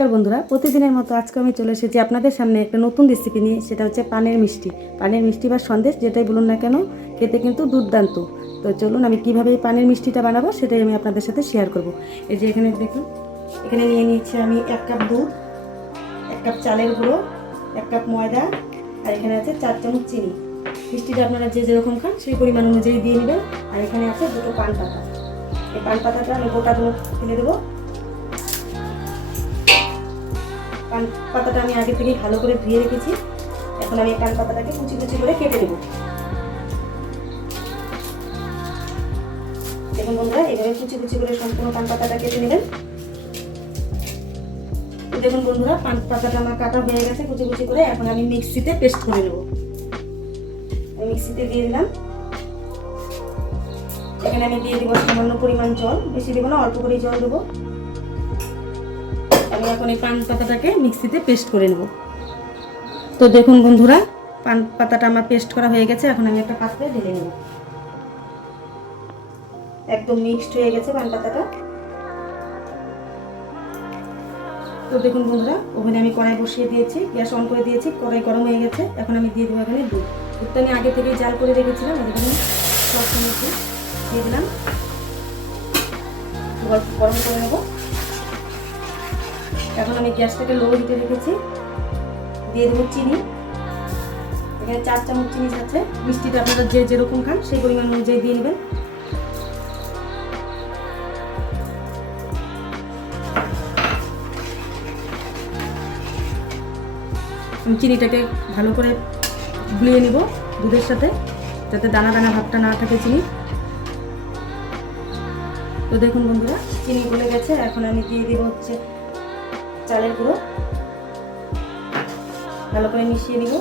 নমস্কার বন্ধুরা, প্রতিদিনের মতো আজকে আমি চলে এসেছি আপনাদের সামনে একটা নতুন রেসিপি নিয়ে, সেটা হচ্ছে পানের মিষ্টি। পানের মিষ্টি বা সন্দেশ, যেটাই বলুন না কেন, খেতে কিন্তু দুর্দান্ত। তো চলুন আমি কীভাবে পানের মিষ্টিটা বানাবো, সেটাই আমি আপনাদের সাথে শেয়ার করব। এই যে এখানে দেখুন, এখানে নিয়ে নিচ্ছি আমি এক কাপ দুধ, এক কাপ চালের গুঁড়ো, এক কাপ ময়দা, আর এখানে আছে চার চামচ চিনি। মিষ্টিটা আপনারা যে যেরকম খান, সেই পরিমাণ অনুযায়ী দিয়ে নেবেন। আর এখানে আছে দুটো পান পাতা। এই পান পাতাটা আমি গোটা দুধ ফেলে দেবো। পান পাতাটা আমি আগে থেকেই ভালো করে ধুয়ে রেখেছি। এখন আমি পান পাতাটাকে কুচি কুচি করে কেটে নেব। দেখুন বন্ধুরা, এইভাবে কুচি কুচি করে সম্পূর্ণ কান পাতাটা কেটে নেবেন। দেখুন বন্ধুরা, পান পাতাটা আমার কাটা হয়ে গেছে, কুচি কুচি করে এখন আমি মিক্সিতে পেস্ট করে নেব। মিক্সিতে দিয়ে দিলাম। এখানে আমি দিয়ে দিব সামান্য পরিমাণ জল, বেশি দেবো না, অল্প করেই জল দেবো। আমি এখন এই পান পাতাটাকে মিক্সিতে পেস্ট করে নেব। তো দেখুন বন্ধুরা, পান পাতাটা আমার পেস্ট করা হয়ে গেছে, এখন আমি একটা পাত্রে ঢেলে নেব। একদম মিক্সড হয়ে গেছে পান পাতাটা। তো দেখুন বন্ধুরা, ওখানে আমি কড়াই বসিয়ে দিয়েছি, গ্যাস অন করে দিয়েছি, কড়াই গরম হয়ে গেছে, এখন আমি দিয়ে দেবো এখানে দুধ। দুধটা আমি আগে থেকেই জাল করে রেখেছিলাম এখানে সব সময় দিয়ে দিলাম। গরম করে নেব। এখন আমি গ্যাসটাকে লো হিটে রেখেছি। দিয়ে দেবো চিনি। এখানে চার চামচ চিনি আছে। মিষ্টিটা আপনারা যে যেরকম খান, সেই পরিমাণ অনুযায়ী দিয়ে নেবেন। চিনিটাকে ভালো করে গুলিয়ে নিব দুধের সাথে, যাতে দানা দানা ভাবটা না থাকে চিনি। তো দেখুন বন্ধুরা, চিনি গলে গেছে। এখন আমি দিয়ে দিব হচ্ছে চালের গুঁড়ো। ভালো করে মিশিয়ে দিব।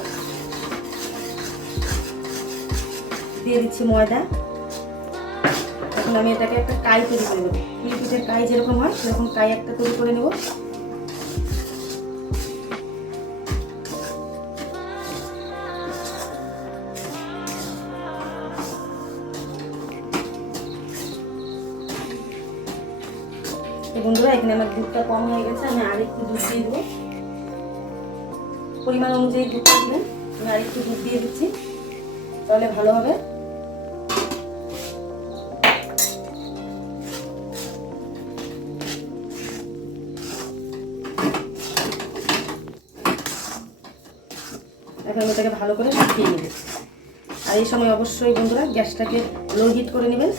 দিয়ে দিচ্ছি ময়দা। এখন আমি এটাকে একটা কাই তৈরি করে নেব। পিঠের কাই যেরকম হয়, সেরকম কাই একটা তৈরি করে নেব। বন্ধুরা, এখানে আমার দুধটা কম হয়ে গেছে, আমি আর একটু দুধ দিয়ে দেবো। পরিমাণ অনুযায়ী দুধটা দিবেন। আমি আর একটু দুধ দিয়ে দিচ্ছি, তাহলে ভালো হবে। এখন ওটাকে ভালো করে ফুটিয়ে নেবে আর এই সময় অবশ্যই বন্ধুরা গ্যাসটাকে লো হিট করে নেবেন।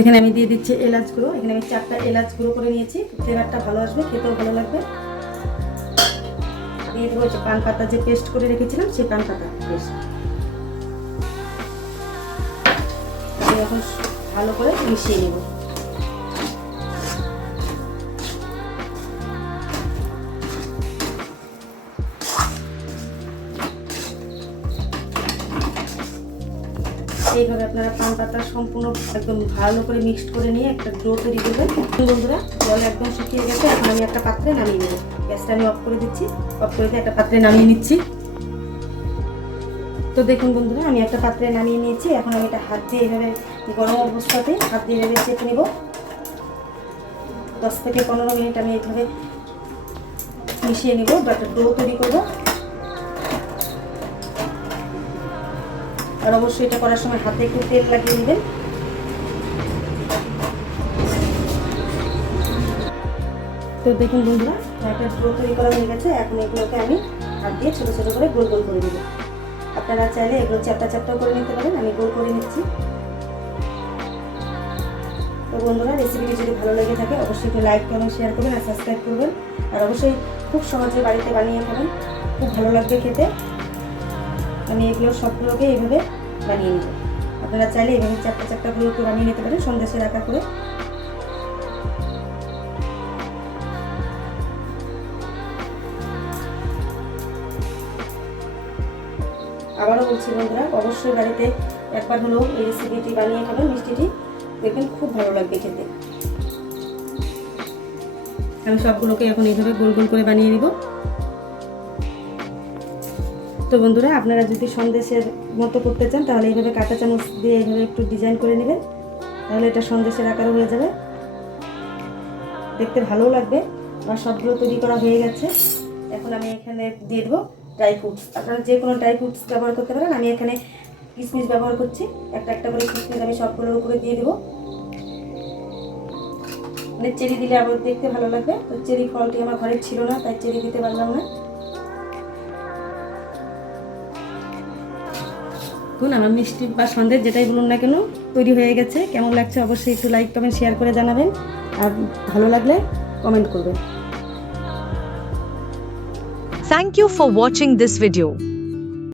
এখানে আমি দিয়ে দিচ্ছি এলাচ গুঁড়ো। এখানে আমি চারটা এলাচ গুঁড়ো করে নিয়েছি। ফ্লেভারটা ভালো আসবে, খেতেও ভালো লাগবে। দিয়ে দেবো হচ্ছে পান পাতা, যে পেস্ট করে রেখেছিলাম, সেই পান পাতা পেস্ট। এখন ভালো করে মিশিয়ে নেব। এইভাবে আপনারা পান পাতা সম্পূর্ণ একদম ভালো করে মিক্সড করে নিয়ে একটা ডো তৈরি করবেন। বন্ধুরা, জল একদম শুকিয়ে গেছে। এখন আমি একটা পাত্রে নামিয়ে নেব। গ্যাসটা আমি অফ করে দিচ্ছি। অফ করে দিয়ে একটা পাত্রে নামিয়ে নিচ্ছি। তো দেখুন বন্ধুরা, আমি একটা পাত্রে নামিয়ে নিয়েছি। এখন আমি এটা হাত দিয়ে এভাবে গরম অবস্থাতে হাত দিয়ে এভাবে চেপে নেব। দশ থেকে পনেরো মিনিট আমি এইভাবে মিশিয়ে নেব বা একটা ডো তৈরি করব। আর অবশ্যই এটা করার সময় হাতে একটু তেল লাগিয়ে নেবেন। তো দেখুন বন্ধুরা একটা ডো তৈরি করা হয়ে গেছে। এখন এগুলোকে আমি হাত দিয়ে ছোটো ছোটো করে গোল গোল করে দেবো আপনারা চাইলে এগুলো চ্যাপটা চ্যাপটাও করে নিতে পারেন। আমি গোল করে নিচ্ছি। তো বন্ধুরা রেসিপিটি যদি ভালো লেগে থাকে, অবশ্যই একটু লাইক কমেন্ট শেয়ার করবেন আর সাবস্ক্রাইব করবেন। আর অবশ্যই খুব সহজে বাড়িতে বানিয়ে খাবেন। খুব ভালো লাগবে খেতে। আমি এগুলো সবগুলোকে এইভাবে বানিয়ে নেব। আপনারা চাইলে এইভাবে চারটা চারটাগুলোকে বানিয়ে নিতে পারেন সন্দেশের আঁকা করে। আবারও বলছি বন্ধুরা, অবশ্যই বাড়িতে একবার হলেও এই রেসিপিটি বানিয়ে খাবেন, মিষ্টিটি। দেখবেন খুব ভালো লাগবে খেতে। আমি সবগুলোকে এখন এইভাবে গোল গোল করে বানিয়ে নিব। তো বন্ধুরা, আপনারা যদি সন্দেশের মতো করতে চান, তাহলে এইভাবে কাঁটা চামচ দিয়ে এইভাবে একটু ডিজাইন করে নেবেন। তাহলে এটা সন্দেশের আকারে হয়ে যাবে। দেখতে ভালো লাগবে আর সবগুলো তৈরি করা হয়ে গেছে। এখন আমি এখানে দিয়ে দেবো ড্রাই ফ্রুটস আপনারা যে কোনো ড্রাই ফ্রুটস ব্যবহার করতে পারেন। আমি এখানে কিশমিশ ব্যবহার করছি। একটা একটা করে কিশমিশ আমি সবগুলোর উপরে দিয়ে দেবো। মানে চেরি দিলে আবার দেখতে ভালো লাগবে। তো চেরি ফলটি আমার ঘরে ছিল না, তাই চেরি দিতে পারলাম না। দেখুন আমার মিষ্টি বা সন্দেশ যেটাই বলুন না কেন, তৈরি হয়ে গেছে। কেমন লাগছে অবশ্যই একটু লাইক কমেন্ট শেয়ার করে জানাবেন। আর ভালো লাগলে কমেন্ট করবেন। Thank you for watching this video.